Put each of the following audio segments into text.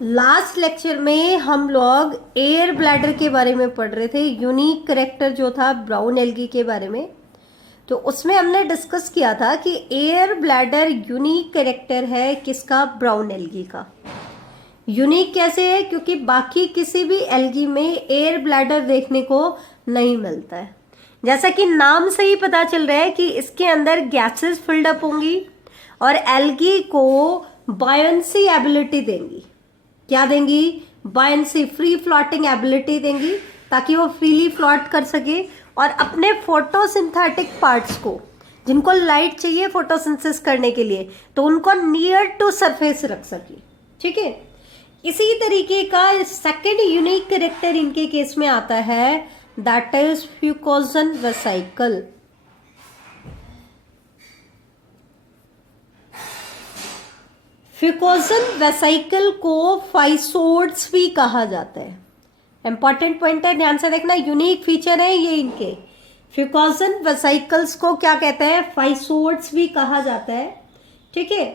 Last lecture में हम लोग एयर ब्लैडर के बारे में पढ़ रहे थे, यूनिक करेक्टर जो था ब्राउन एल्गी के बारे में। तो उसमें हमने डिस्कस किया था कि एयर ब्लैडर यूनिक करेक्टर है किसका, ब्राउन एल्गी का। यूनिक कैसे है? क्योंकि बाकी किसी भी एल्गी में एयर ब्लैडर देखने को नहीं मिलता है। जैसा कि नाम से ही पता चल रहा है कि इसके अंदर गैसेस फिल्ड अप होंगी और एल्गी को बायंसी एबिलिटी देंगी। क्या देंगी? बायंसी, फ्री फ्लोटिंग एबिलिटी देंगी, ताकि वो फ्रीली फ्लोट कर सके और अपने फोटोसिंथेटिक पार्ट्स को, जिनको लाइट चाहिए फोटोसिंथेसिस करने के लिए, तो उनको नियर टू सरफेस रख सके। ठीक है। इसी तरीके का सेकंड यूनिक कैरेक्टर इनके केस में आता है, दैट इज फ्यूकोजन वेसिकल। फ्यूकोजन वेसिकल को फाइसोड्स भी कहा जाता है। इंपॉर्टेंट पॉइंट है, ध्यान से देखना, यूनिक फीचर है ये इनके। फ्यूकोजन वेसिकल्स को क्या कहते हैं? फाइसोड्स भी कहा जाता है। ठीक है।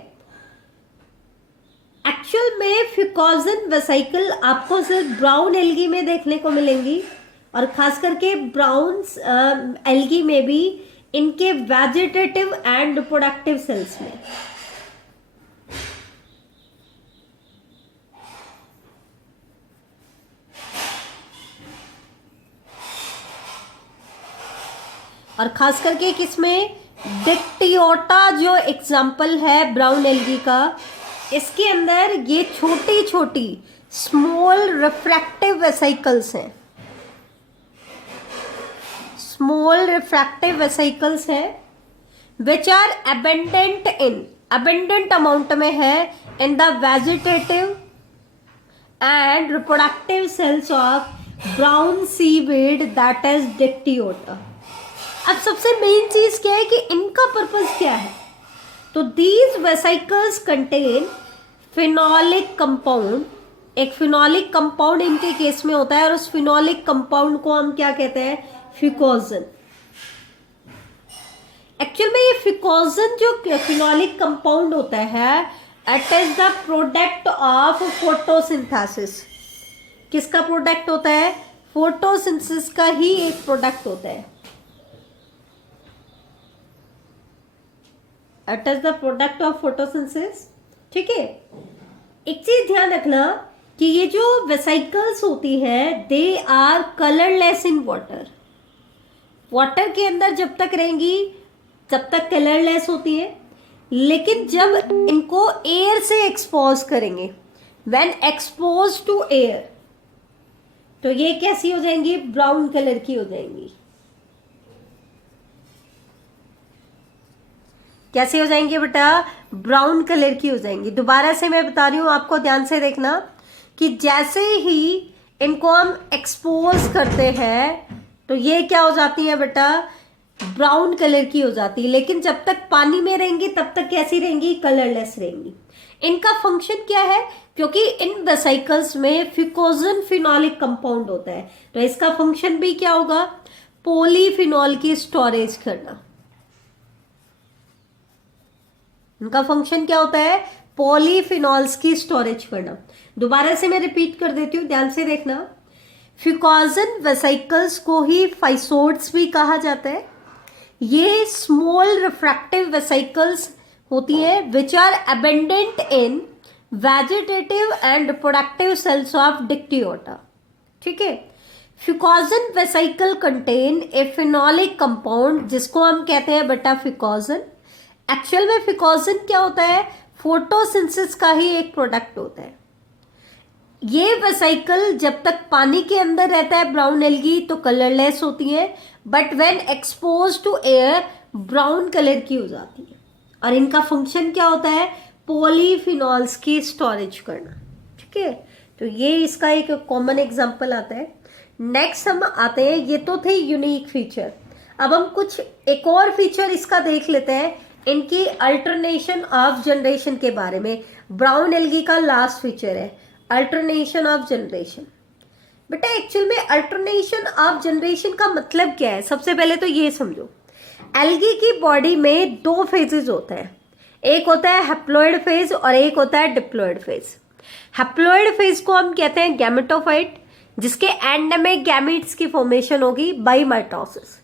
एक्चुअल में फ्यूकोजन वेसिकल आपको सिर्फ ब्राउन एल्गी में देखने को मिलेंगी, और खास करके ब्राउन एल्गी में भी इनके वेजिटेटिव एंड रिप्रोडक्टिव सेल्स में। और खास करके किसमें? डिक्टियोटा जो एग्जाम्पल है ब्राउन एल्गी का, इसके अंदर ये छोटी छोटी स्मॉल रिफ्रैक्टिव वेसिकल्स हैं। स्मॉल रिफ्रैक्टिव वेसिकल्स हैं विच आर अबेंडेंट अमाउंट में है in the vegetative and reproductive cells of brown seaweed, that is Dictyota. अब सबसे मेन चीज क्या है कि इनका पर्पस क्या है? तो these vesicles contain phenolic compound. एक फिनोलिक कंपाउंड इनके केस में होता है, और उस फिनोलिक कंपाउंड को हम क्या कहते हैं? फ्यूकोजन। एक्चुअल में ये फ्यूकोजन जो फिनोलिक कंपाउंड होता है, it is the product of photosynthesis. किसका प्रोडक्ट होता है? फोटोसिंथेसिस का ही एक प्रोडक्ट होता है। It is the product of photosynthesis. ठीक है। एक चीज ध्यान रखना कि ये जो वेसिकल्स होती है, they are colourless in water. Water के अंदर जब तक रहेंगी तब तक कलरलेस होती है, लेकिन जब इनको एयर से एक्सपोज करेंगे, व्हेन एक्सपोज टू एयर, तो ये कैसी हो जाएंगी? ब्राउन कलर की हो जाएंगी। कैसे हो जाएंगे बेटा? ब्राउन कलर की हो जाएंगी। दोबारा से मैं बता रही हूं आपको, ध्यान से देखना कि जैसे ही इनको हम एक्सपोज करते हैं तो ये क्या हो जाती है बेटा? ब्राउन कलर की हो जाती है। लेकिन जब तक पानी में रहेंगी तब तक कैसी रहेंगी? कलरलेस रहेंगी। इनका फंक्शन क्या है? क्योंकि इन वेसिकल्स में फ्यूकोजन फिनोलिक कंपाउंड होता है, तो इसका फंक्शन भी क्या होगा? पॉलीफिनॉल की स्टोरेज करना। इनका फंक्शन क्या होता है? पॉलीफिनॉल्स की स्टोरेज करना। दोबारा से मैं रिपीट कर देती हूं, ध्यान से देखना। फ्यूकोजन वेसिकल्स को ही फाइसोड्स भी कहा जाता है। ये स्मॉल रिफ्रैक्टिव वेसिकल्स होती हैं which are abundant in vegetative and reproductive cells of Dictyota. ठीक है। Fucosan vesicle contain a phenolic compound, जिसको हम कहते हैं बेटा फ्यूकोजन। एक्चुअल में फ्यूकोजन क्या होता है? फोटोसिंथेसिस का ही एक प्रोडक्ट होता है। ये वेसिकल जब तक पानी के अंदर रहता है ब्राउन एल्गी तो कलरलेस होती है, but when exposed to air brown colour की हो जाती है। और इनका फंक्शन क्या होता है? पॉलीफिनॉल्स की स्टोरेज करना। ठीक है। तो ये इसका एक कॉमन एग्जांपल आता है। नेक्स्ट हम आते हैं, ये तो थे यूनिक फीचर। अब हम कुछ एक और फीचर इसका देख लेते हैं, इनकी अल्टरनेशन ऑफ जनरेशन के बारे में। ब्राउन एल्गी का लास्ट फीचर है अल्टरनेशन ऑफ जनरेशन। बेटा एक्चुअल में अल्टरनेशन ऑफ जनरेशन का मतलब क्या है? सबसे पहले तो ये समझो, एल्गी की बॉडी में दो फेजेस होते हैं। एक होता है हैप्लॉइड फेज और एक होता है डिप्लॉइड फेज। हैप्लॉइड फेज को हम कहते हैं गैमेटोफाइट, जिसके एंड में गैमीट्स की फॉर्मेशन होगी बाय माइटोसिस।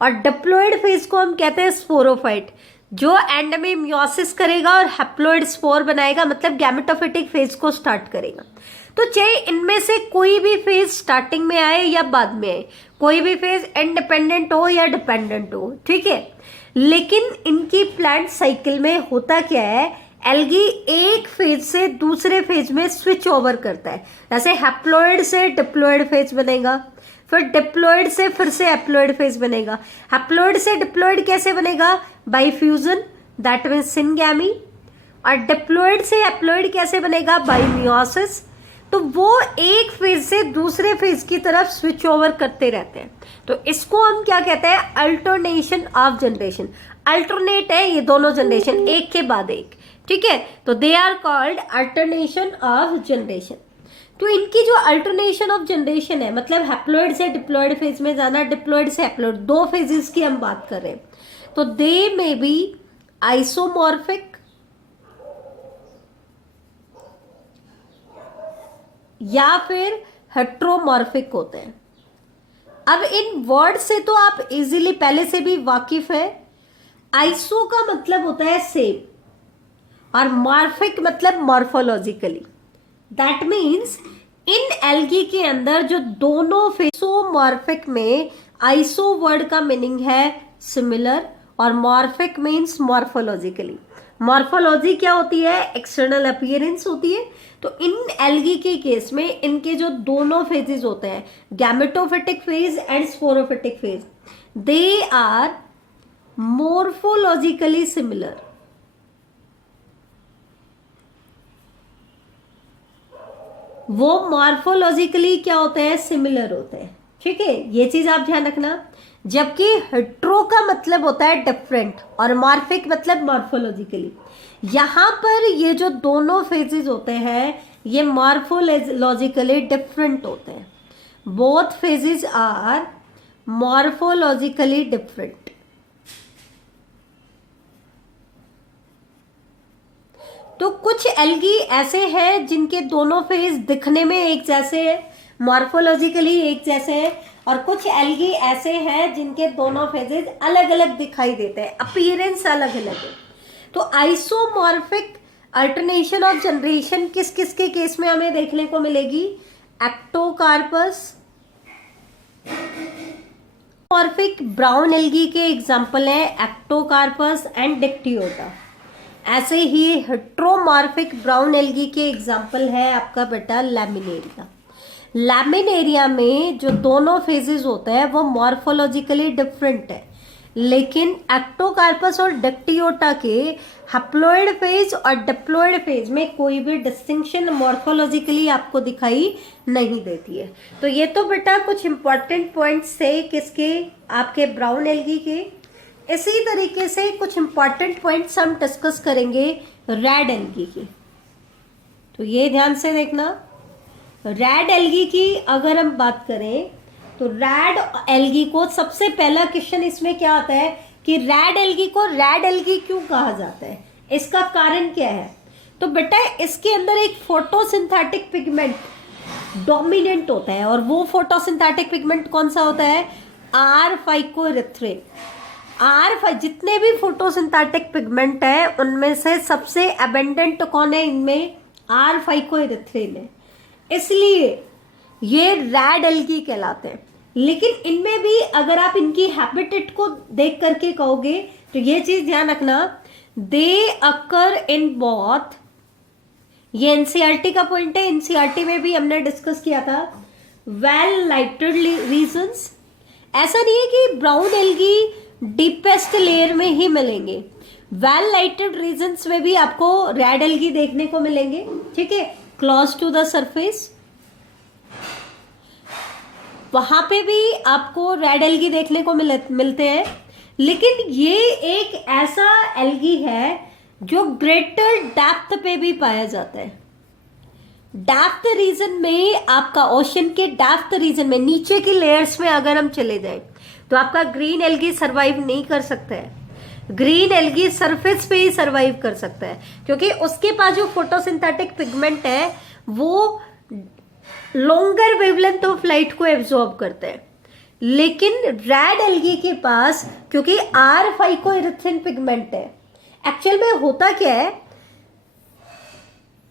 और डिप्लॉइड फेज को हम कहते हैं स्पोरोफाइट, जो एंड में मियोसिस करेगा और हैप्लॉइड स्पोर बनाएगा, मतलब गैमेटोफिटिक फेज को स्टार्ट करेगा। तो चाहे इनमें से कोई भी फेज स्टार्टिंग में आए या बाद में आए, कोई भी फेज इंडिपेंडेंट हो या डिपेंडेंट हो, ठीक है, लेकिन इनकी प्लांट साइकिल में होता क्या है, एल्गी एक फेज से दूसरे फेज में स्विच ओवर करता है। जैसे हैप्लॉइड से डिप्लॉइड फेज बनेगा, फिर डिप्लॉइड से फिर से हैप्लॉइड फेज बनेगा। हैप्लॉइड से डिप्लॉइड कैसे बनेगा, bye fusion, that means syngamy. और डिप्लॉइड से हैप्लॉइड कैसे बनेगा, बाय मियोसिस। तो वो एक फेज से दूसरे फेज की तरफ स्विच ओवर करते रहते हैं। तो इसको हम क्या कहते हैं, अल्टरनेशन ऑफ जनरेशन। अल्टरनेट है ये दोनों जनरेशन, एक के बाद एक, ठीक है। तो they are called alternation of generation. तो इनकी जो अल्टरनेशन ऑफ जनरेशन है, मतलब हैप्लॉइड से डिप्लॉइड फेज में जाना, डिप्लॉइड से हैप्लॉइड, दो फेजेस की हम बात कर रहे हैं। तो दे मे बी आइसोमॉर्फिक या फिर हेट्रोमॉर्फिक होते हैं। अब इन वर्ड से तो आप इजीली पहले से भी वाकिफ है। आइसो का मतलब होता है सेम और मॉर्फिक मतलब morphologically. That means in algae के अंदर जो दोनों फेसोमॉर्फिक में आइसो वर्ड का मीनिंग है सिमिलर और मॉर्फिक मीन्स मॉर्फोलॉजिकली। मॉर्फोलॉजी क्या होती है, एक्सटर्नल अपीयरेंस होती है। तो इन एल्गी के केस में इनके जो दोनों फेजेस होते हैं, gametophytic phase and sporophytic phase, they are morphologically similar. वो मॉर्फोलॉजिकली क्या होते हैं, सिमिलर होते हैं, ठीक है, ये चीज आप ध्यान रखना। जबकि हेट्रो का मतलब होता है डिफरेंट और मॉर्फिक मतलब मॉर्फोलॉजिकली। यहां पर ये जो दोनों फेजेस होते हैं ये मॉर्फोलॉजिकली डिफरेंट होते हैं। Both phases are morphologically different. तो कुछ एल्गी ऐसे हैं जिनके दोनों फेज दिखने में एक जैसे है, मॉर्फोलॉजिकली एक जैसे है, और कुछ एल्गी ऐसे हैं जिनके दोनों फेजेस अलग अलग दिखाई देते हैं, अपीयरेंस अलग अलग है। तो आइसोमॉर्फिक अल्टरनेशन ऑफ जनरेशन किस किस के केस में हमें देखने को मिलेगी, एक्टोकार्पस। मॉर्फिक ब्राउन एल्गी के एग्जाम्पल है एक्टोकार्पस एंड डिक्टियोटा। ऐसे ही हेट्रोमॉर्फिक ब्राउन एल्गी के एग्जाम्पल है आपका बेटा लैमिनेरिया। लैमिनेरिया में जो दोनों फेजेस होते हैं वो मॉर्फोलॉजिकली डिफरेंट है, लेकिन एक्टोकार्पस और डिक्टियोटा के हैप्लॉइड फेज और डिप्लॉइड फेज में कोई भी डिस्टिंक्शन मॉर्फोलॉजिकली आपको दिखाई नहीं देती है। तो ये तो बेटा कुछ इंपॉर्टेंट पॉइंट्स थे किसके, आपके ब्राउन एल्गी के। इसी तरीके से कुछ इंपॉर्टेंट पॉइंट्स हम डिस्कस करेंगे रेड एल्गी की। तो ये ध्यान से देखना, रेड एल्गी की अगर हम बात करें तो रेड एल्गी को सबसे पहला क्वेश्चन इसमें क्या आता है कि रेड एल्गी को रेड एल्गी क्यों कहा जाता है, इसका कारण क्या है। तो बेटा इसके अंदर एक फोटोसिंथेटिक पिगमेंट डोमिनेंट होता है, और वो फोटोसिंथेटिक पिगमेंट कौन सा होता है, आर फाइकोइरिथ्रिन। जितने भी फोटोसिंथेटिक पिगमेंट है उनमें से सबसे अबेंडेंट कौन है, इनमें आर फाइकोइरिथ्रिन है, इसलिए ये रेड एल्गी कहलाते हैं। लेकिन इनमें भी अगर आप इनकी हैबिटेट को देख करके कहोगे तो ये चीज ध्यान रखना, दे अकर इन बोथ। ये एनसीईआरटी का पॉइंट है, एनसीईआरटी में भी हमने डिस्कस किया था। वेल लाइटेड रीजन्स, ऐसा नहीं है कि ब्राउन एल्गी डीपेस्ट लेयर में ही मिलेंगे, वेल लाइटेड रीजन्स में भी आपको रेड एल्गी देखने को मिलेंगे, ठीक है, क्लोज टू द सरफेस, वहां पे भी आपको रेड एल्गी देखने को मिलते हैं। लेकिन ये एक ऐसा एल्गी है जो ग्रेटर डेप्थ पे भी पाया जाता है। डेप्थ रीजन में, आपका ओशन के डेप्थ रीजन में, नीचे की लेयर्स में अगर हम चले जाएं तो आपका ग्रीन एल्गी सरवाइव नहीं कर सकता है। ग्रीन एल्गी सरफेस पे ही सरवाइव कर सकता है, क्योंकि उसके पास जो फोटोसिंथेटिक पिगमेंट है वो लॉन्गर वेवलेंथ ऑफ लाइट को एब्जॉर्ब करते हैं। लेकिन रेड एल्गी के पास क्योंकि आर फाइकोइरिथ्रिन पिगमेंट है, एक्चुअल में होता क्या है,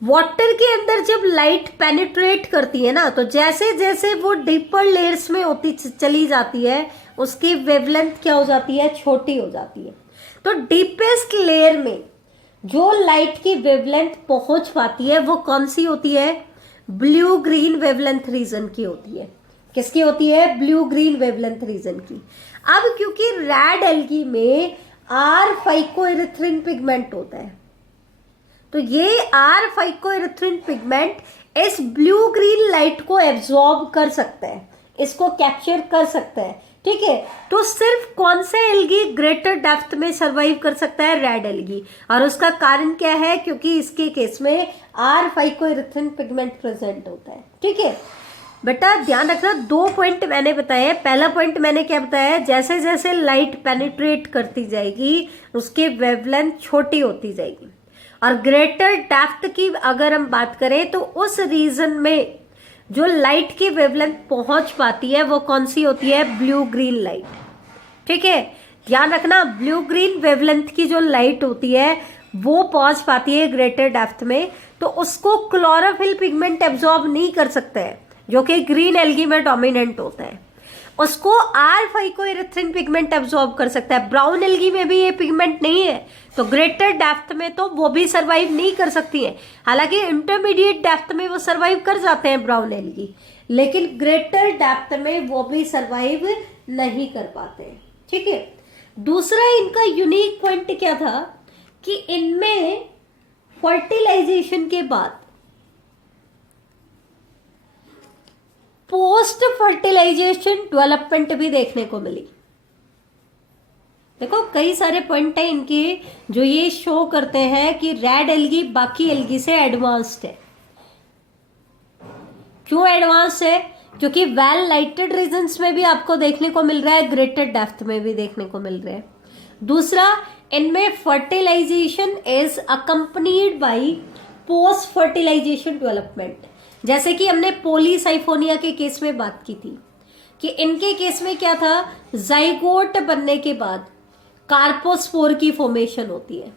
वाटर के अंदर जब लाइट पेनिट्रेट करती है ना, तो जैसे जैसे वो डीपर लेयर्स में होती चली जाती है उसकी वेवलेंथ क्या हो जाती है, छोटी हो जाती है। तो डीपेस्ट लेयर में जो लाइट की वेवलेंथ पहुंच पाती है वो कौन सी होती है, ब्लू ग्रीन वेवलेंथ रीजन की होती है। किसकी होती है, ब्लू ग्रीन वेवलेंथ रीजन की। अब क्योंकि रेड एल्गी में आर फाइकोइरिथ्रिन पिगमेंट होता है, तो ये आर फाइकोइरिथ्रिन पिगमेंट इस ब्लू ग्रीन लाइट को एब्जॉर्ब कर सकता है, इसको कैप्चर कर सकता है, ठीक है। तो सिर्फ कौन सा एल्गी ग्रेटर डेप्थ में सरवाइव कर सकता है, रेड एल्गी। और उसका कारण क्या है, क्योंकि इसके केस में आर फाइकोइरिथ्रिन पिगमेंट प्रेजेंट होता है, ठीक है। बेटा ध्यान रखना, 2 पॉइंट मैंने बताए। पहला पॉइंट मैंने क्या बताया, जैसे जैसे लाइट पेनिट्रेट करती जाएगी उसकी वेवलेंथ छोटी होती जाएगी। और ग्रेटर डेप्थ की अगर हम बात करें तो उस रीजन में जो लाइट की वेवलेंथ पहुंच पाती है वो कौन सी होती है, ब्लू ग्रीन लाइट, ठीक है। ध्यान रखना, ब्लू ग्रीन वेवलेंथ की जो लाइट होती है वो पहुंच पाती है ग्रेटर डेप्थ में, तो उसको क्लोरोफिल पिगमेंट एब्जॉर्ब नहीं कर सकता है, जो कि ग्रीन एल्गी में डोमिनेंट होता है। उसको आर फाइकोइरिथ्रिन पिगमेंट एब्जॉर्ब कर सकता है। ब्राउन एल्गी में भी ये पिगमेंट नहीं है, तो ग्रेटर डेप्थ में तो वो भी सरवाइव नहीं कर सकती है। हालांकि इंटरमीडिएट डेप्थ में वो सरवाइव कर जाते हैं ब्राउन एल्गी, लेकिन ग्रेटर डेप्थ में वो भी सरवाइव नहीं कर पाते, ठीक है। दूसरा इनका यूनिक पॉइंट क्या था कि इनमें फर्टिलाइजेशन के बाद पोस्ट फर्टिलाइजेशन डेवलपमेंट भी देखने को मिली। देखो कई सारे पॉइंट है इनके जो ये शो करते हैं कि रेड एल्गी बाकी एल्गी से एडवांस्ड है। क्यों एडवांस है, क्योंकि वेल लाइटेड रीजन्स में भी आपको देखने को मिल रहा है, ग्रेटर डेप्थ में भी देखने को मिल रहा है। दूसरा, इनमें fertilization is accompanied by post fertilization development. जैसे कि हमने पॉलीसाइफोनिया के केस में बात की थी कि इनके केस में क्या था, जाइगोट बनने के बाद कार्पोस्पोर की फॉर्मेशन होती है,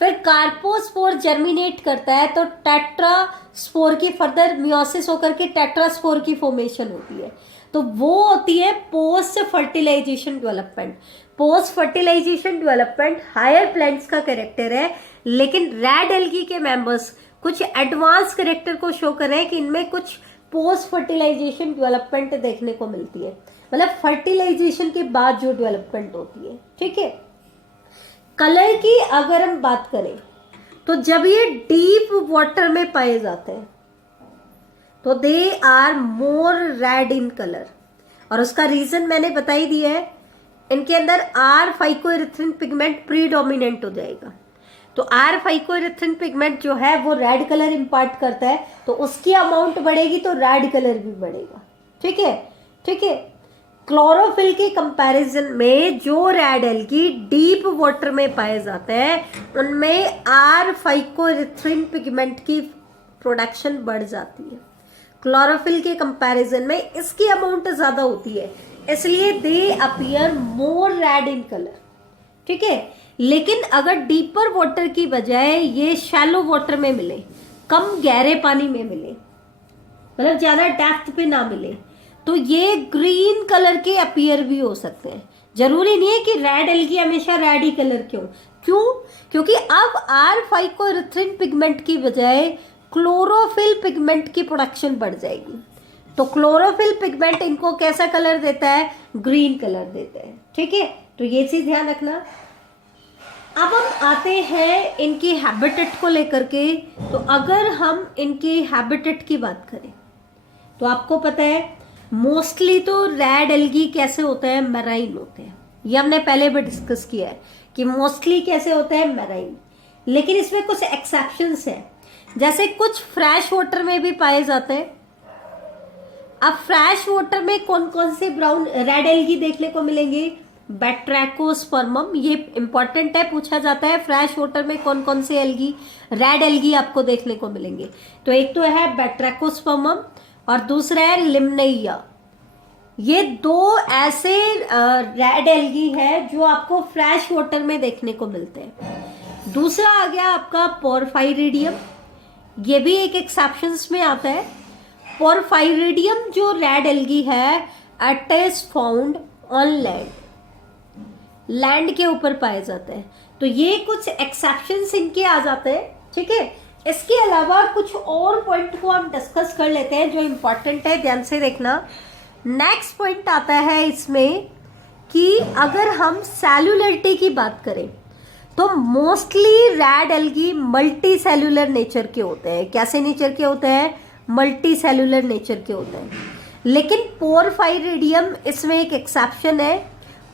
फिर कार्पोस्पोर जर्मिनेट करता है तो टेट्रास्पोर की फर्दर मियोसिस होकर के टेट्रास्पोर की फॉर्मेशन होती है। तो वो होती है post fertilization development. Post fertilization development higher plants का कैरेक्टर है, लेकिन रेड एल्गी के मेंबर्स कुछ एडवांस कैरेक्टर को शो कर रहे हैं कि इनमें कुछ पोस्ट फर्टिलाइजेशन डेवलपमेंट देखने को मिलती है, मतलब फर्टिलाइजेशन के बाद जो डेवलपमेंट होती है, ठीक है। कलर की अगर हम बात करें तो जब ये डीप वाटर में पाए जाते हैं तो they are more red in colour, और उसका रीजन मैंने बता ही दिया है, इनके अंदर आर फाइकोइरिथ्रिन पिगमेंट प्रीडोमिनेंट हो जाएगा। तो आर फाइकोइरिथ्रिन पिगमेंट जो है वो रेड कलर इंपार्ट करता है, तो उसकी अमाउंट बढ़ेगी तो रेड कलर भी बढ़ेगा, ठीक है, ठीक है। क्लोरोफिल के कंपैरिजन में जो रेड एल्गी डीप वाटर में पाए जाते हैं उनमें आर फाइकोइरिथ्रिन पिगमेंट की प्रोडक्शन बढ़ जाती है। क्लोरोफिल के कंपैरिजन में इसकी अमाउंट ज्यादा होती है, इसलिए दे appear more red in colour, ठीक है। लेकिन अगर डीपर वाटर की बजाय ये शैलो वाटर में मिले, कम गहरे पानी में मिले, मतलब ज्यादा डेप्थ पे ना मिले, तो ये ग्रीन कलर के अपीयर भी हो सकते हैं। जरूरी नहीं है कि रेड एल्गी हमेशा रेड ही कलर क्यों, क्योंकि अब आर फाइकोइरिथ्रिन पिगमेंट की बजाय क्लोरोफिल पिगमेंट की प्रोडक्शन बढ़ जाएगी। तो क्लोरोफिल पिगमेंट इनको कैसा कलर देता है, ग्रीन कलर देता है, ठीक है। तो ये चीज ध्यान रखना। अब हम आते हैं इनकी हैबिटेट को लेकर के। तो अगर हम इनके हैबिटेट की बात करें तो आपको पता है मोस्टली तो रेड एल्गी कैसे होते हैं, मैराइन होते हैं। ये हमने पहले भी डिस्कस किया है कि मोस्टली कैसे होते हैं, मैराइन। लेकिन इसमें कुछ एक्सेप्शंस हैं, जैसे कुछ फ्रेश वाटर में भी पाए जाते हैं। अब फ्रेश वाटर में कौन कौन से ब्राउन रेड एल्गी देखने को मिलेंगे, बैट्रैकोस्पर्मम, ये इंपॉर्टेंट है, पूछा जाता है फ्रेश वाटर में कौन कौन से एल्गी, रेड एल्गी आपको देखने को मिलेंगे। तो एक तो है बैट्रैकोस्पर्मम और दूसरा है लिम्नेइया। ये दो ऐसे रेड एल्गी है जो आपको फ्रेश वाटर में देखने को मिलते हैं। दूसरा आ गया आपका पोरफायरिडियम, ये भी एक एक्सेप्शंस में आता है। पोरफायरिडियम जो रेड एल्गी है, it is found on land, land के ऊपर पाए जाते हैं। तो ये कुछ एक्सेप्शंस इनके आ जाते हैं, ठीक है। इसके अलावा कुछ और पॉइंट को हम डिस्कस कर लेते हैं जो इंपॉर्टेंट है, ध्यान से देखना। नेक्स्ट पॉइंट आता है इसमें कि अगर हम सेलुलरिटी की बात करें तो mostly red algae multi cellular nature के होते हैं। कैसे नेचर के होते हैं? मल्टी सेलुलर नेचर के होते हैं। लेकिन पोरफायरिडियम इसमें एक एक्सेप्शन है।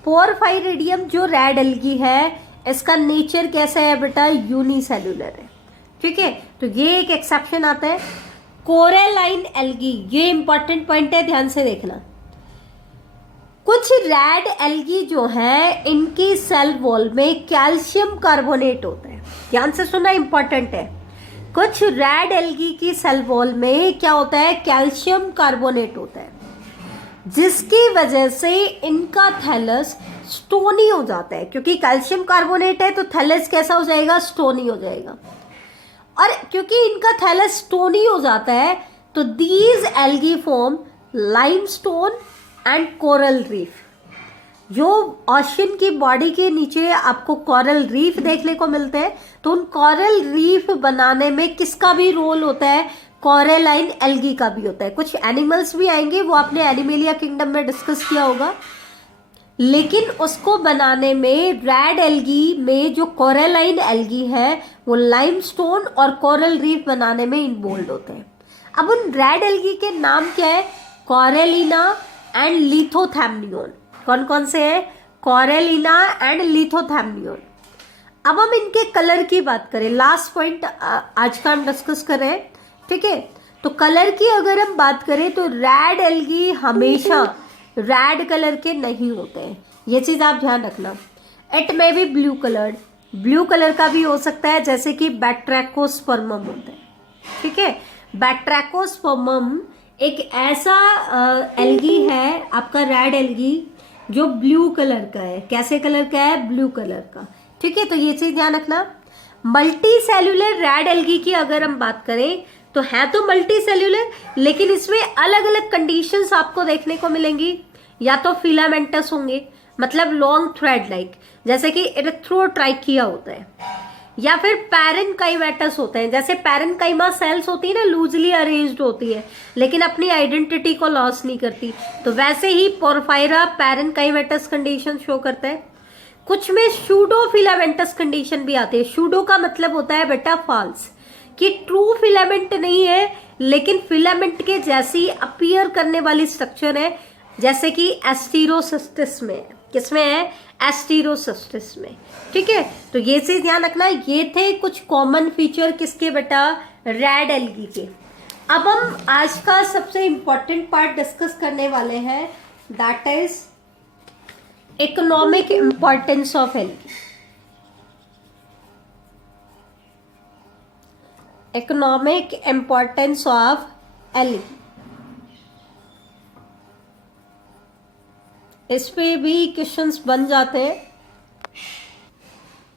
पोरफायरिडियम जो रेड एल्गी है, इसका नेचर कैसा है बेटा? यूनिसेलुलर है, ठीक है। तो ये एक एक्सेप्शन आता है। कोरेलाइन एल्गी, ये इंपॉर्टेंट पॉइंट है, ध्यान से देखना। कुछ रेड एल्गी जो है, इनकी सेल वॉल में कैल्शियम कार्बोनेट होता है। ध्यान से सुनना, इंपॉर्टेंट है। कुछ रेड एल्गी की सेल वॉल में क्या होता है? कैल्शियम कार्बोनेट होता है, जिसकी वजह से इनका थैलस स्टोनी हो जाता है। क्योंकि कैल्शियम कार्बोनेट है तो थैलस कैसा हो जाएगा? स्टोनी हो जाएगा। और क्योंकि इनका थैलस स्टोनी हो जाता है तो these algae form limestone and coral reef. जो ओशन की बॉडी के नीचे आपको कोरल रीफ देखने को मिलते हैं, तो उन कोरल रीफ बनाने में किसका भी रोल होता है? कोरेलाइन एल्गी का भी होता है। कुछ एनिमल्स भी आएंगे, वो आपने एनिमेलिया किंगडम में डिस्कस किया होगा। लेकिन उसको बनाने में रेड एल्गी में जो कोरेलाइन एल्गी है, वो लाइमस्टोन और कोरल रीफ बनाने में इन्वॉल्व होते हैं। अब उन रेड एल्गी के नाम क्या है? कोरेलिना एंड लिथोथैम्नियोन। कौन कौन से हैं? कोरेलिना एंड लिथोथैम्नियोन। अब हम इनके कलर की बात करें, लास्ट पॉइंट आज का हम डिस्कस कर रहे हैं, ठीक है। तो कलर की अगर हम बात करें तो रेड एल्गी हमेशा रेड कलर के नहीं होते हैं, ये चीज आप ध्यान रखना। It may be blue coloured, blue colour का भी हो सकता है, जैसे कि बैट्रैकोस्पर्मम होता है, ठीक है। बैट्रैकोस्पर्मम एक ऐसा एल्गी है आपका रेड एल्गी जो ब्लू कलर का है। कैसे कलर का है? ब्लू कलर का, ठीक है। तो ये चीज ध्यान रखना। मल्टी सेल्यूलर रेड एल्गी की अगर हम बात करें तो है तो मल्टी सेल्यूलर, लेकिन इसमें अलग अलग कंडीशंस आपको देखने को मिलेंगी। या तो फिलामेंटस होंगे, मतलब लॉन्ग थ्रेड लाइक, जैसे कि इरिथ्रोट्राइकिया होता है, या फिर पैरेनकाइमेटस होते हैं। जैसे पैरेनकाइमा सेल्स होती है ना, लूजली अरेंज्ड होती है लेकिन अपनी आइडेंटिटी को लॉस नहीं करती, तो वैसे ही पोरफायरा पैरेनकाइमेटस कंडीशन शो करता है। कुछ में शूडो फिलामेंटस कंडीशन भी आती है। शूडो का मतलब होता है बेटा फॉल्स, कि ट्रू फिलामेंट नहीं है लेकिन फिलामेंट के जैसी अपीयर करने वाली स्ट्रक्चर है, जैसे कि एस्टीरोसिस्टिस में। किसमें है? एस्टीरोसिस्टिस में, ठीक है। तो ये चीज ध्यान रखना। ये थे कुछ कॉमन फीचर किसके बेटा? रेड एल्गी के। अब हम आज का सबसे इंपॉर्टेंट पार्ट डिस्कस करने वाले हैं, that is economic importance of algae. Economic importance of algae, इस पे भी क्वेश्चंस बन जाते हैं।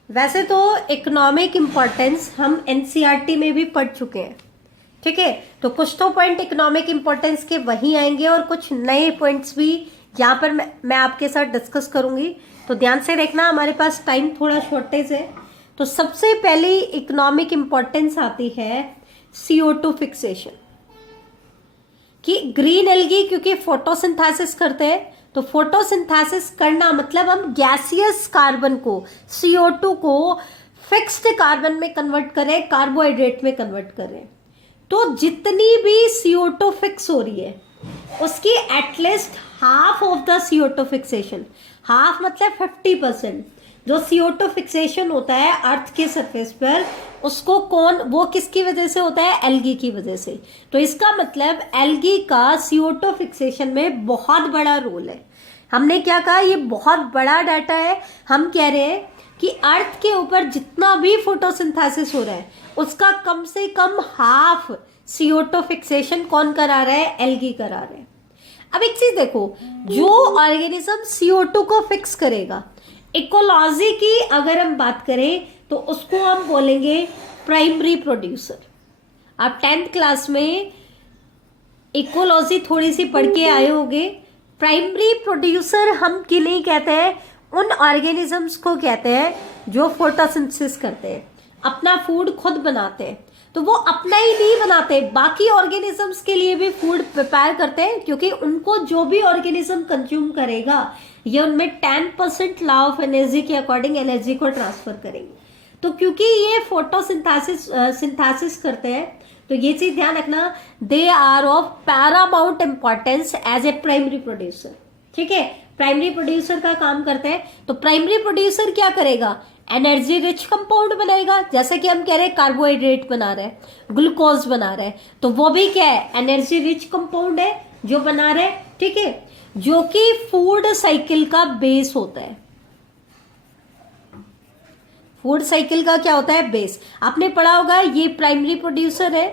वैसे तो इकोनॉमिक इंपॉर्टेंस हम एनसीईआरटी में भी पढ़ चुके हैं, ठीक है। तो कुछ तो पॉइंट इकोनॉमिक इंपॉर्टेंस के वहीं आएंगे और कुछ नए पॉइंट्स भी यहाँ पर मैं आपके साथ डिस्कस करूंगी। तो ध्यान से देखना, हमारे पास टाइम थोड़ा शॉर्टेज है। तो सबसे पहले इकोनॉमिक इंपॉर्टेंस आती है CO2 फिक्सेशन कि ग्रीन एल्गी क्योंकि फोटोसिंथेसिस करते हैं, तो फोटोसिंथेसिस करना मतलब हम गैसियस कार्बन को, CO2 को फिक्स्ड कार्बन में कन्वर्ट करें, कार्बोहाइड्रेट में कन्वर्ट करें। तो जितनी भी CO2 फिक्स हो रही है उसकी at least half of the CO2 fixation, half मतलब 50% जो CO2 फिक्सेशन होता है अर्थ के सरफेस पर, उसको वो किसकी वजह से होता है? एल्गी की वजह से। तो इसका मतलब एल्गी का CO2 फिक्सेशन में बहुत बड़ा रोल है। हमने क्या कहा, ये बहुत बड़ा डाटा है। हम कह रहे हैं कि अर्थ के ऊपर जितना भी फोटोसिंथेसिस हो रहा है उसका कम से कम हाफ CO2 फिक्सेशन कौन करा रहा है, एल्गी करा रहे हैं। अब एक चीज देखो, जो ऑर्गेनिज्म CO2 को फिक्स करेगा, इकोलॉजी की अगर हम बात करें तो उसको हम बोलेंगे प्राइमरी प्रोड्यूसर। आप 10th क्लास में इकोलॉजी थोड़ी सी पढ़ के आए होंगे। प्राइमरी प्रोड्यूसर हम किन्हें कहते हैं, उन ऑर्गेनिजम्स को कहते हैं जो फोटोसिंथेसिस करते हैं, अपना फूड खुद बनाते हैं। तो वो अपना ही नहीं बनाते, बाकी ऑर्गेनिजम्स के लिए भी फूड प्रिपेयर करते हैं, क्योंकि उनको जो भी ऑर्गेनिज्म कंज्यूम करेगा ये उनमें 10% लॉ ऑफ एनर्जी के अकॉर्डिंग एनर्जी को ट्रांसफर करेंगे। तो क्योंकि ये सिंथेसिस करते हैं, तो ये चीज ध्यान रखना, they are of paramount importance as a primary producer. ठीक है, प्राइमरी प्रोड्यूसर का काम करते हैं। तो प्राइमरी प्रोड्यूसर क्या करेगा, एनर्जी रिच कंपाउंड बनाएगा। जैसे कि हम कह रहे हैं कार्बोहाइड्रेट बना रहे हैं, ग्लूकोज बना रहे हैं, तो वो भी क्या है, एनर्जी रिच कंपाउंड है जो बना रहे हैं। ठीक है, जो कि फूड साइकिल का बेस होता है। फूड साइकिल का क्या होता है, बेस। आपने पढ़ा होगा, ये प्राइमरी प्रोड्यूसर है,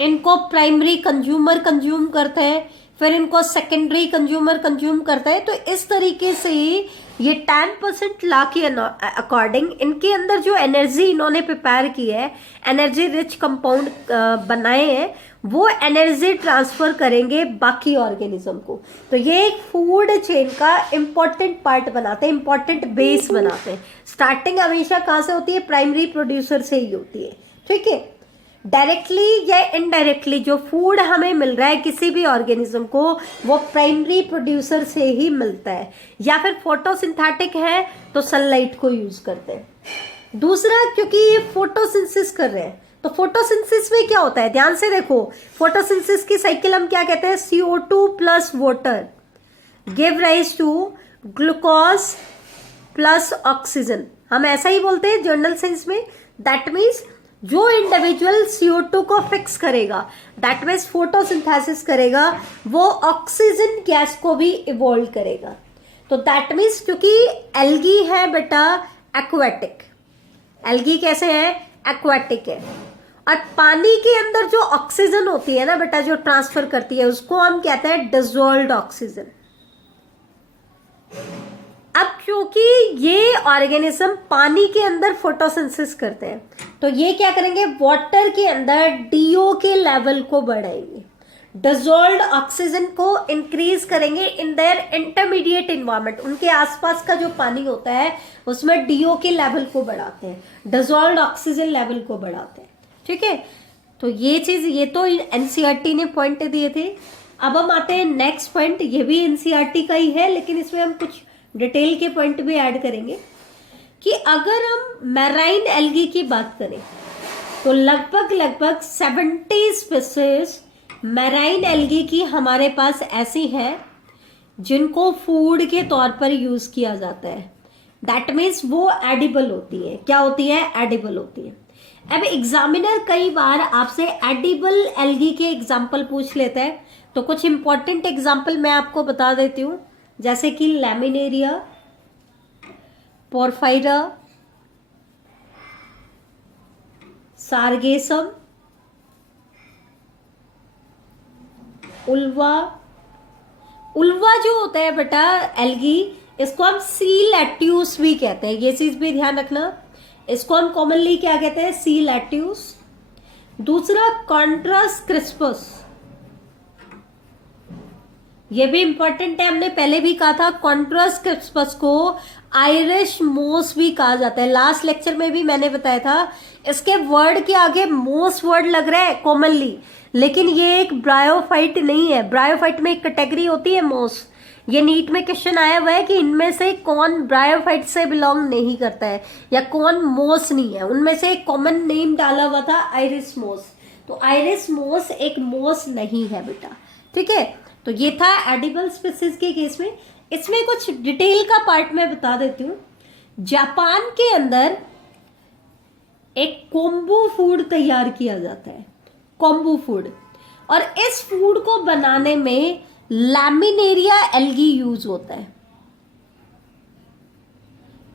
इनको प्राइमरी कंज्यूमर कंज्यूम करते हैं, फिर इनको सेकेंडरी कंज्यूमर कंज्यूम करता है। तो इस तरीके से ये 10% लॉ के अकॉर्डिंग इनके अंदर जो एनर्जी इन्होंने प्रिपेयर की है, एनर्जी रिच कंपाउंड बनाए हैं, वो एनर्जी ट्रांसफर करेंगे बाकी ऑर्गेनिज्म को। तो ये एक फूड चेन का इंपॉर्टेंट पार्ट बनाते हैं, इंपॉर्टेंट बेस बनाते हैं। स्टार्टिंग हमेशा कहाँ से होती है, प्राइमरी प्रोड्यूसर से ही होती है। ठीक है, डायरेक्टली या इनडायरेक्टली जो फूड हमें मिल रहा है किसी भी ऑर्गेनिज्म को, वो प्राइमरी प्रोड्यूसर से ही मिलता है, या फिर फोटोसिंथेटिक है तो सनलाइट को यूज करते हैं। दूसरा, क्योंकि ये फोटोसिंथेसिस कर रहे हैं, तो फोटोसिंथेसिस में क्या होता है, ध्यान से देखो, फोटोसिंथेसिस की साइकिल हम क्या कहते हैं, CO2 plus water give rise to glucose plus oxygen. हम ऐसा ही बोलते हैं जर्नल साइंस में। दैट मीन्स जो इंडिविजुअल CO2 को फिक्स करेगा, दैट मीन्स फोटोसिंथेसिस करेगा, वो ऑक्सीजन गैस को भी इवॉल्व करेगा। तो दैट मीन्स, क्योंकि एल्गी है बेटा एक्वाटिक, एल्गी कैसे है, एक्वाटिक है, और पानी के अंदर जो ऑक्सीजन होती है ना बेटा, जो ट्रांसफर करती है, उसको हम कहते हैं डिसॉल्व्ड ऑक्सीजन। अब क्योंकि ये ऑर्गेनिज्म पानी के अंदर फोटोसिंथेसिस करते हैं, तो ये क्या करेंगे, वाटर के अंदर DO के लेवल को बढ़ाएंगे, डिसॉल्व्ड ऑक्सीजन को इंक्रीज करेंगे इन देयर इंटरमीडिएट इन्वायरमेंट। उनके आसपास का जो पानी होता है उसमें DO के लेवल को बढ़ाते हैं, डिसॉल्व्ड ऑक्सीजन लेवल को बढ़ाते हैं। ठीक है, तो ये चीज, ये तो NCERT ने पॉइंट दिए थे। अब हम आते हैं नेक्स्ट पॉइंट, ये भी NCERT का ही है, लेकिन इसमें हम कुछ डिटेल के पॉइंट भी ऐड करेंगे कि अगर हम मैराइन एल्गी की बात करें तो लगभग 70 स्पीसीज मैराइन एल्गी की हमारे पास ऐसी हैं जिनको फूड के तौर पर यूज किया जाता है। दैट मीन्स वो एडिबल होती है। क्या होती है, एडिबल होती है। अब एग्जामिनर कई बार आपसे एडिबल एल्गी के एग्जाम्पल पूछ लेता है, तो कुछ इंपॉर्टेंट एग्जाम्पल मैं आपको बता देती हूँ, जैसे कि लैमिनेरिया, पोरफाइरा, सार्गेसम, उल्वा। उल्वा जो होता है बेटा एल्गी, इसको हम सी लेट्यूस भी कहते हैं, ये चीज भी ध्यान रखना। इसको हम कॉमनली क्या कहते हैं, सी लेट्यूस। दूसरा कॉन्ट्रास क्रिस्पस, ये भी इंपॉर्टेंट है, हमने पहले भी कहा था। कॉन्ट्रास क्रिस्पस को आयरिश मोस भी कहा जाता है, लास्ट लेक्चर में भी मैंने बताया था। इसके वर्ड के आगे मोस वर्ड लग रहा है कॉमनली, लेकिन ये एक ब्रायोफाइट नहीं है। ब्रायोफाइट में एक कैटेगरी होती है मोस। ये नीट में क्वेश्चन आया हुआ है कि इनमें से कौन ब्रायोफाइट से बिलोंग नहीं करता है या कौन मोस नहीं है। उनमें से एक कॉमन नेम डाला हुआ था आयरिस मोस, तो आयरिस मोस एक मोस नहीं है बेटा। ठीक है, तो ये था एडिबल स्पीसीज के केस में। इसमें कुछ डिटेल का पार्ट मैं बता देती हूँ। जापान के अंदर एक कोम्बू फूड तैयार किया जाता है, कोम्बू फूड, और इस फूड को बनाने में लैमिनेरिया एल्गी यूज होता है।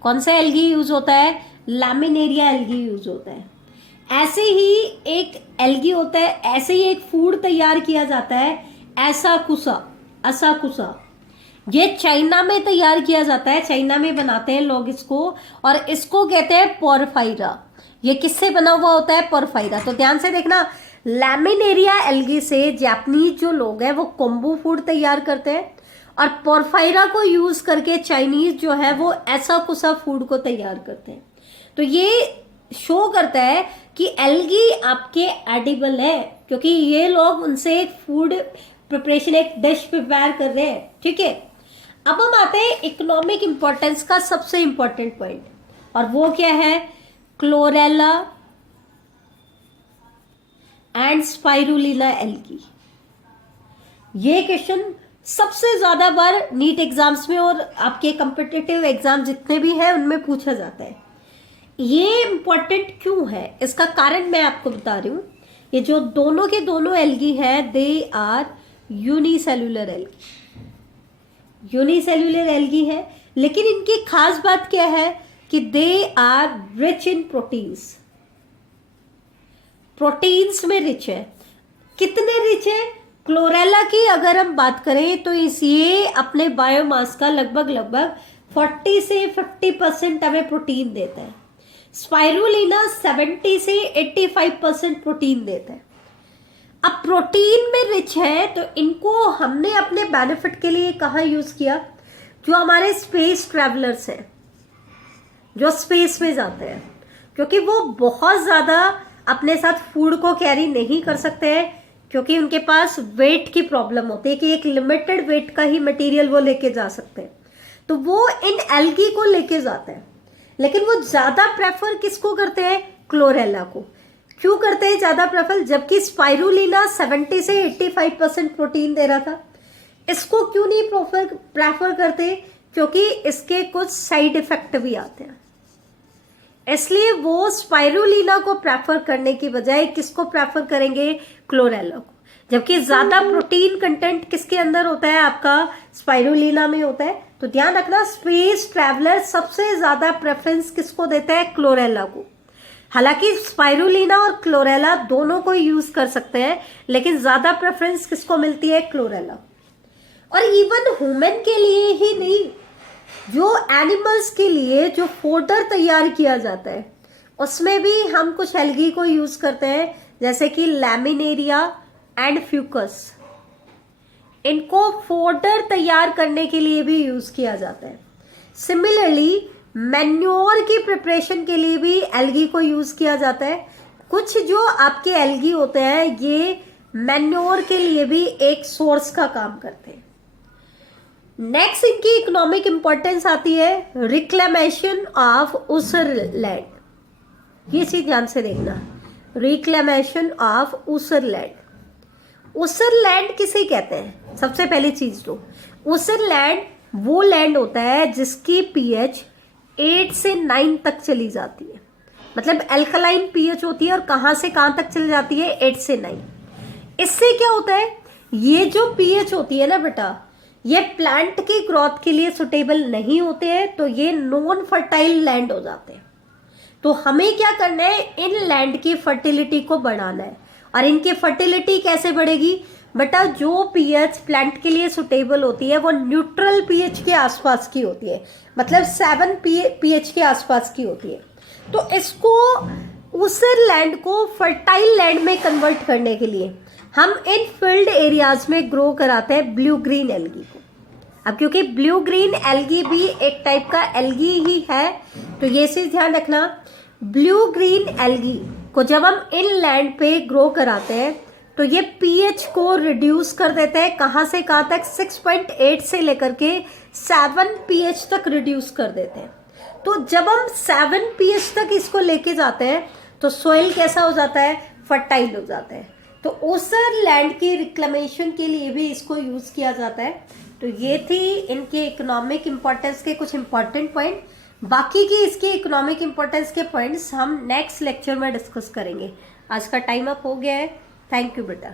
कौन सा एल्गी यूज होता है? लैमिनेरिया एल्गी यूज होता है। ऐसे ही एक एल्गी होता है, ऐसे ही एक फूड तैयार किया जाता है, असाकुसा। ये चाइना में तैयार किया जाता है, चाइना में बनाते हैं लोग इसको, और इसको कहते हैं पोरफाइरा। ये किससे बना हुआ होता है? पोरफाइरा। तो ध्यान से देखना, लैमिनेरिया एल्गी से जापानीज जो लोग हैं वो कोम्बू फूड तैयार करते हैं, और पोरफाइरा को यूज करके चाइनीज जो है वो असाकुसा फूड को तैयार करते हैं। तो ये शो करता है कि एल्गी आपके एडिबल है, क्योंकि ये लोग उनसे एक फूड प्रिपरेशन, एक डिश प्रिपेयर कर रहे हैं। ठीक है, अब हम आते हैं इकोनॉमिक इंपॉर्टेंस का सबसे इंपॉर्टेंट पॉइंट, और वो क्या है? Chlorella and spirulina algae. ये क्वेश्चन सबसे ज्यादा बार नीट एग्जाम्स में और आपके कॉम्पिटिटिव एग्जाम जितने भी हैं उनमें पूछा जाता है। ये इंपॉर्टेंट क्यों है, इसका कारण मैं आपको बता रही हूं। ये जो दोनों के दोनों एल्गी है, they are unicellular algae. Unicellular algae है, लेकिन इनकी खास बात क्या है कि they are rich in proteins. Proteins में रिच है। कितने रिच है? क्लोरेला की अगर हम बात करें तो ये अपने बायोमास का लगभग 40 से 50% हमें प्रोटीन देता है। स्पाइरुलिना 70 से 85% प्रोटीन देता है। अब प्रोटीन में रिच है तो इनको हमने अपने बेनिफिट के लिए कहाँ यूज किया? जो हमारे स्पेस ट्रैवलर्स हैं, जो स्पेस में जाते हैं, क्योंकि वो बहुत ज्यादा अपने साथ फूड को कैरी नहीं कर सकते हैं, क्योंकि उनके पास वेट की प्रॉब्लम होती है कि एक लिमिटेड वेट का ही मटेरियल वो लेके जा सकते हैं। तो वो इन एल्गी को लेके जाते हैं, लेकिन वो ज्यादा प्रेफर किसको करते हैं? क्लोरेला को। क्यों करते हैं ज्यादा प्रेफर? जबकि स्पाइरुलिना 70 से 85% प्रोटीन दे रहा था, इसको क्यों नहीं प्रेफर करते? क्योंकि इसके कुछ साइड इफेक्ट भी आते हैं, इसलिए वो स्पाइरुलिना को प्रेफर करने की बजाय किसको प्रेफर करेंगे? क्लोरेला को। जबकि ज्यादा प्रोटीन कंटेंट किसके अंदर होता है? आपका स्पाइरुलिना में होता है। तो ध्यान रखना, स्पेस ट्रैवलर सबसे ज्यादा प्रेफरेंस किसको देता है? क्लोरेला को। हालांकि स्पाइरुलिना और क्लोरेला दोनों को यूज कर सकते हैं, लेकिन ज्यादा प्रेफरेंस किसको मिलती है? क्लोरेला। और इवन ह्यूमन के लिए ही नहीं, जो एनिमल्स के लिए जो फोडर तैयार किया जाता है उसमें भी हम कुछ एल्गी को यूज करते हैं, जैसे कि लैमिनेरिया एंड फ्यूकस। इनको फोडर तैयार करने के लिए भी यूज किया जाता है। सिमिलरली मैन्योर की प्रिपरेशन के लिए भी एल्गी को यूज किया जाता है। कुछ जो आपके एल्गी होते हैं ये मैन्योर के लिए भी एक सोर्स का काम करते हैं। नेक्स्ट इनकी इकोनॉमिक इंपॉर्टेंस आती है रिक्लेमेशन ऑफ ऊसर लैंड। ये चीज ध्यान से देखना, रिक्लेमेशन ऑफ ऊसर लैंड। ऊसर लैंड किसे कहते हैं? सबसे पहली चीज तो ऊसर लैंड वो लैंड होता है जिसकी पीएच 8 से 9 तक चली जाती है। मतलब एल्कलाइन पीएच होती है, और कहां से कहां तक चली जाती है? 8 से 9। इससे क्या होता है? ये जो पीएच होती है ना बेटा, ये प्लांट की ग्रोथ के लिए सुटेबल नहीं होते हैं, तो ये नॉन फर्टाइल लैंड हो जाते हैं। तो हमें क्या करना है? इन लैंड की फर्टिलिटी को बढ़ाना है। और इनकी फर्टिलिटी कैसे बढ़ेगी बेटा? जो पीएच प्लांट के लिए सुटेबल होती है वो न्यूट्रल पीएच के आसपास की होती है, मतलब 7 पीएच के आसपास की होती है। तो इसको ऊसर लैंड को फर्टाइल लैंड में कन्वर्ट करने के लिए हम इन फील्ड एरियाज में ग्रो कराते हैं ब्लू ग्रीन एल्गी को। अब क्योंकि ब्लू ग्रीन एल्गी भी एक टाइप का एल्गी ही है, तो ये चीज ध्यान रखना, ब्लू ग्रीन एल्गी को जब हम इन लैंड पे ग्रो कराते हैं तो ये पीएच को रिड्यूस कर देते हैं। कहां से कहां तक? 6.8 से लेकर के 7 पीएच तक रिड्यूस कर देते हैं। तो जब हम 7 पीएच तक इसको लेके जाते हैं तो सोइल कैसा हो जाता है? फर्टाइल हो जाता है। तो ऊसर लैंड की रिक्लेमेशन के लिए भी इसको यूज किया जाता है। तो ये थी इनके इकोनॉमिक इंपॉर्टेंस के कुछ इंपॉर्टेंट पॉइंट। बाकी की इसके इकोनॉमिक इंपॉर्टेंस के पॉइंट्स हम नेक्स्ट लेक्चर में डिस्कस करेंगे। आज का टाइम अप हो गया है। थैंक यू बेटा।